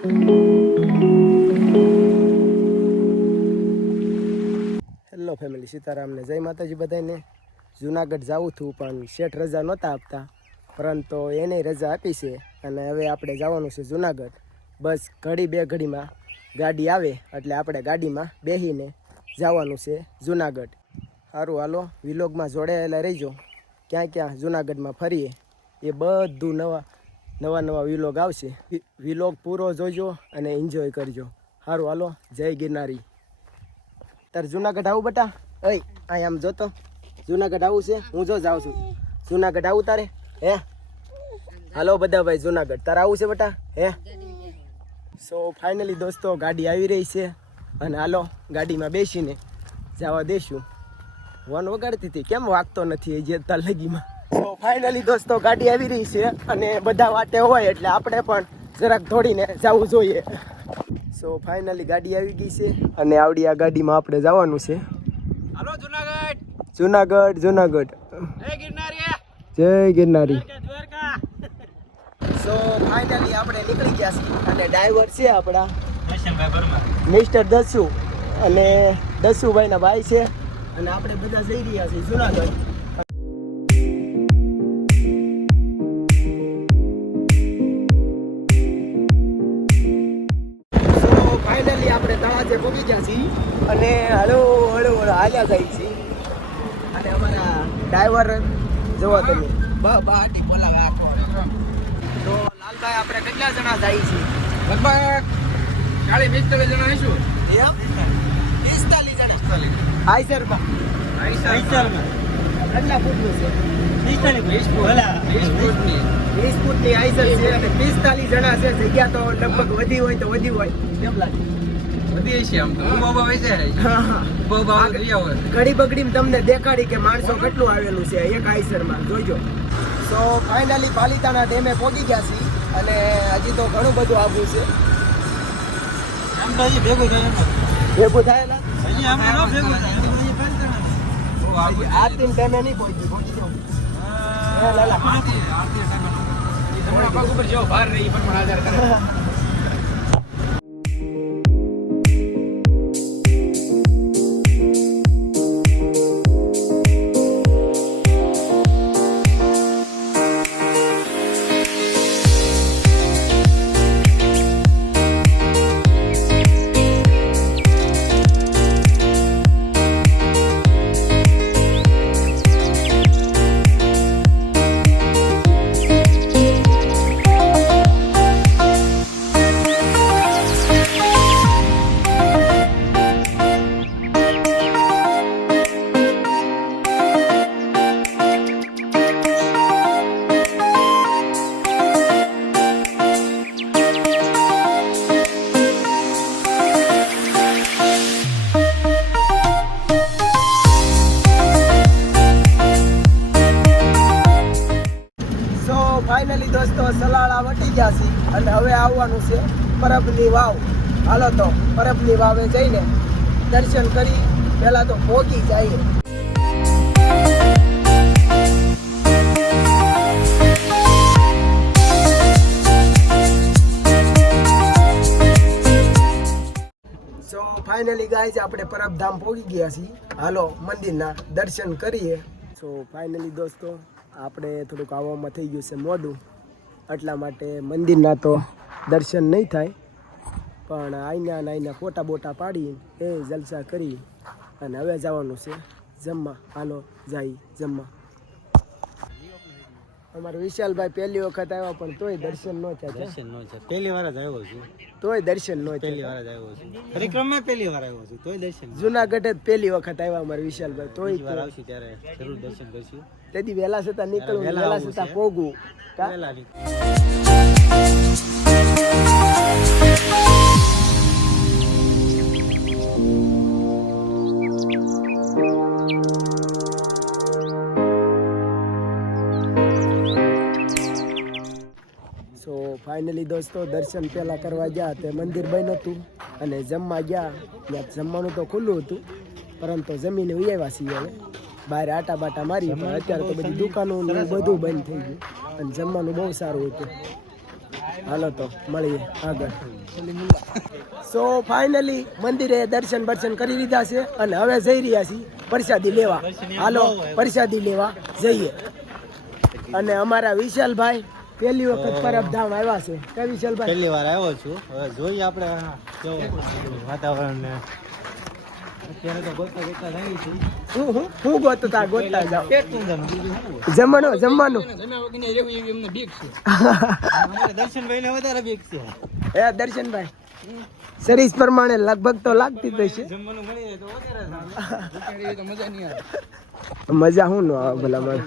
Hello family, સીતારામને જય માતાજી બધાને. જુનાગઢ જાવું હતું પણ શેઠ રજા નહોતા આપતા, પરંતુ એને રજા આપી છે અને હવે આપણે જવાનું છે જુનાગઢ. બસ ઘડી બે ઘડીમાં ગાડી આવે એટલે આપણે ગાડીમાં બેસીને જવાનું છે જુનાગઢ. સારું, હાલો વિલોગમાં જોડાયેલા રહીજો. ક્યાં ક્યાં જુનાગઢમાં ફરીએ એ બધું નવા વિલોગ આવશે. વિલોગ પૂરો જોજો અને એન્જોય કરજો. સારું, હાલો જય ગિરનારી. તાર જુનાગઢ આવું બેટા? અહીં આમ જોતો, જુનાગઢ આવું છે? હું જાઉં છું જુનાગઢ. આવું તારે? હે હાલો બધા ભાઈ જુનાગઢ. તારે આવું છે બેટા? હે સો ફાઇનલી દોસ્તો ગાડી આવી રહી છે અને હાલો ગાડીમાં બેસીને જવા દેશું. વન વગાડતી હતી, કેમ વાગતો નથી એ જે તાર લગીમાં. સો ફાઇનલી દોસ્તો ગાડી આવી રહી છે અને બધા વાટે હોય એટલે આપણે પણ જરાક દોડીને જવું જોઈએ. સો ફાઇનલી ગાડી આવી ગઈ છે અને આવડી આ ગાડીમાં આપણે જવાનું છે. હાલો જુનાગઢ. જુનાગઢ. જય ગિરનારી. જય ગિરનારી. દ્વારકા. સો ફાઇનલી આપણે નીકળી ગયા છીએ અને ડ્રાઈવર છે આપણા દર્શનભાઈ પરમાર, મિસ્ટર દસુ, અને દસુભાઈના ભાઈ છે અને આપણે બધા જઈ રહ્યા છીએ જુનાગઢ. ફાઇનલી આપણે તળાજે પહોંચી ગયા છીએ અને હળવું હાલ્યા જાય છીએ. અને અમારા ડ્રાઈવર જોવા તમે બાટી બોલાવે આખો. તો લાલભાઈ આપણે કેટલા જણા જાય છીએ? લગભગ 40-45 જણા હશું. 45 જણા. આઈસરમાં કેટલા ફૂટનું છે? 20 ફૂટની આઈસર છે અને 45 જણા છે. જગ્યા તો લગભગ વધી હોય તો વધી હોય. કેમ લાગે? વધી છે આમ તો. ઉભા ઘડી બગડીમાં તમને દેખાડી કે માણસો કેટલું આવેલું છે એક આઈસરમાં, જોઈજો. સો ફાઇનલી પાલિતાણા ડેમે પહોંચી ગયા છીએ અને હજી તો ઘણું બધું આવવું છે. આમ તો હજી ભેગું થાય ભેગું થાય હજી આમ ન ભેગું થાય. આ તીન ટાઈમે નહીં પહોંચી જાઉં. તમારા પગ ઉપર જેવો ભાર રહી પણ આધાર કરે. ફાઇનલી દોસ્તો સલાળા વટી ગયા છે અને હવે આવવાનું છે પરબની વાવ. હાલો તો પરબની વાવે જઈને દર્શન કરી પહેલા તો પહોંચી જઈએ. સો ફાઇનલી ગાઈઝ આપણે પરબધામ પહોંચી ગયા છીએ. હાલો મંદિરના દર્શન કરીએ. સો ફાઇનલી દોસ્તો આપણે થોડુંક આવવામાં થઈ ગયું છે મોડું, એટલા માટે મંદિરના તો દર્શન નહીં થાય, પણ આઈના ફોટા બોટા પાડી એ જલસા કરી અને હવે જવાનું છે જમવા. હાલો જાય જમવા. અમારા વિશાલભાઈ પહેલી વખત આવ્યા પણ તોય દર્શન ન થયા. પહેલી વાર જ આવ્યો છું. તોય દર્શન ન પહેલી વાર જ આવ્યો છું. પરિક્રમા પહેલી વાર આવ્યો છું તોય દર્શન. જુનાગઢ જ પહેલી વખત આવ્યા અમારા વિશાલભાઈ, તોય વાર આવશે ત્યારે જરૂર દર્શન કરશું. તેથી વહેલા છતાં નીકળવું, વહેલા છતાં પોગવું. સો ફાઇનલી દોસ્તો દર્શન પહેલા કરવા ગયા તે મંદિર બંધ હતું અને જમવા ગયા ત્યાં જમવાનું તો ખુલ્લું હતું, પરંતુ જમીને ઉયાવ્યા છીએ હવે બહાર આટા બાટા મારી. પણ અત્યારે તો બધી દુકાનો બધું બંધ થઈ ગયું અને જમવાનું બહુ સારું હતું. હાલો તો મળીએ આગળ. સો ફાઇનલી મંદિરે દર્શન બર્શન કરી લીધા છે અને હવે જઈ રહ્યા છીએ પ્રસાદી લેવા. હાલો પ્રસાદી લેવા જઈએ. અને અમારા વિશાલભાઈ પહેલી વખત પરબધામ આવ્યા છે. કઈ વિશાલભાઈ? પહેલી વાર આવ્યો છું. હવે જોઈએ આપણે કેવું વાતાવરણ ને અત્યારે તો ગોતતા ગોતતા થઈ છે. હું ગોતતા ગોતતા જાઉં. પેટનું જમવાનું જમવાનું જમવાનું જમ્યા વગર નહીં રહેવું એવી અમને બીક છે. અમારે દર્શનભાઈ ને વધારે બીક છે. હે દર્શનભાઈ શરીર પ્રમાણે લગભગ તો લાગતી જ હશે. જમવાનું મળી જાય તો વધારે સારું. ભૂખ્યા રહીએ તો મજા નહીં આવે. મજા હું ન આવે ભલા મને.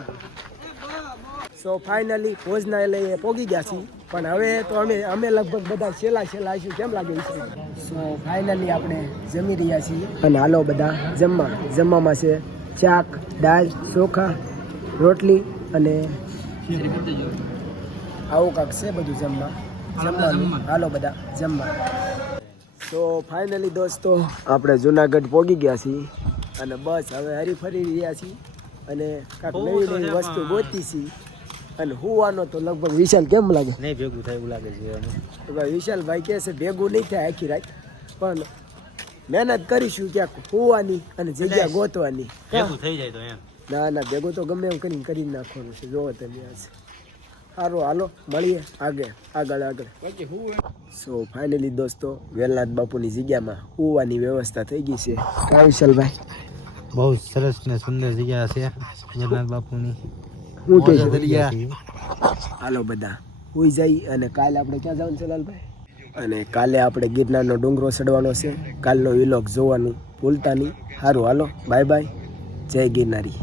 સો ફાઇનલી ભોજનાલયે પોગી ગયા છીએ પણ હવે તો અમે લગભગ બધા છેલ્લા આવીશું. કેમ લાગે છે? સો ફાઇનલી આપણે જમી રહ્યા છીએ અને હાલો બધા જમવામાં છે શાક, દાળ, ચોખા, રોટલી અને આવું કાંક છે બધું જમવાનું. હાલો બધા જમવા. તો ફાઇનલી દોસ્તો આપણે જુનાગઢ પોગી ગયા છીએ અને બસ હવે હરીફરી રહ્યા છીએ અને કાંઈક નવી નવી વસ્તુ ગોતી છીએ. અને હુવાનો તો લગભગ વિશાલ કેમ લાગે? નહીં ભેગું થાય એવું લાગે છે અમે. તો ભાઈ વિશાલભાઈ કહે છે ભેગું નહીં થાય આખી રાત પણ મહેનત કરીશું ક્યાંક હુવાની અને જગ્યા ગોતવાની. ભેગું થઈ જાય તો એમ. ના ભેગું તો ગમે એમ કરી નાખવાનું છે. જોવો તમે આજ સારું હાલો મળીએ આગળ. બાકી હું સો ફાઇનલી દોસ્તો વેલનાથ બાપુની જગ્યામાં હુવાની વ્યવસ્થા થઈ ગઈ છે. કા વિશાલભાઈ? બહુ સરસ ને સુંદર જગ્યા છે જગન્નાથ બાપુની. હું કે છે? દરિયા હાલો બધા હોઈ જાય અને કાલે આપણે ક્યાં જવાનું છે લાલભાઈ? અને કાલે આપણે ગિરનારનો ડુંગરો ચડવાનો છે. કાલનો વિલોગ જોવાનું ભૂલતા નહીં. સારું હાલો બાય જય ગિરનારી.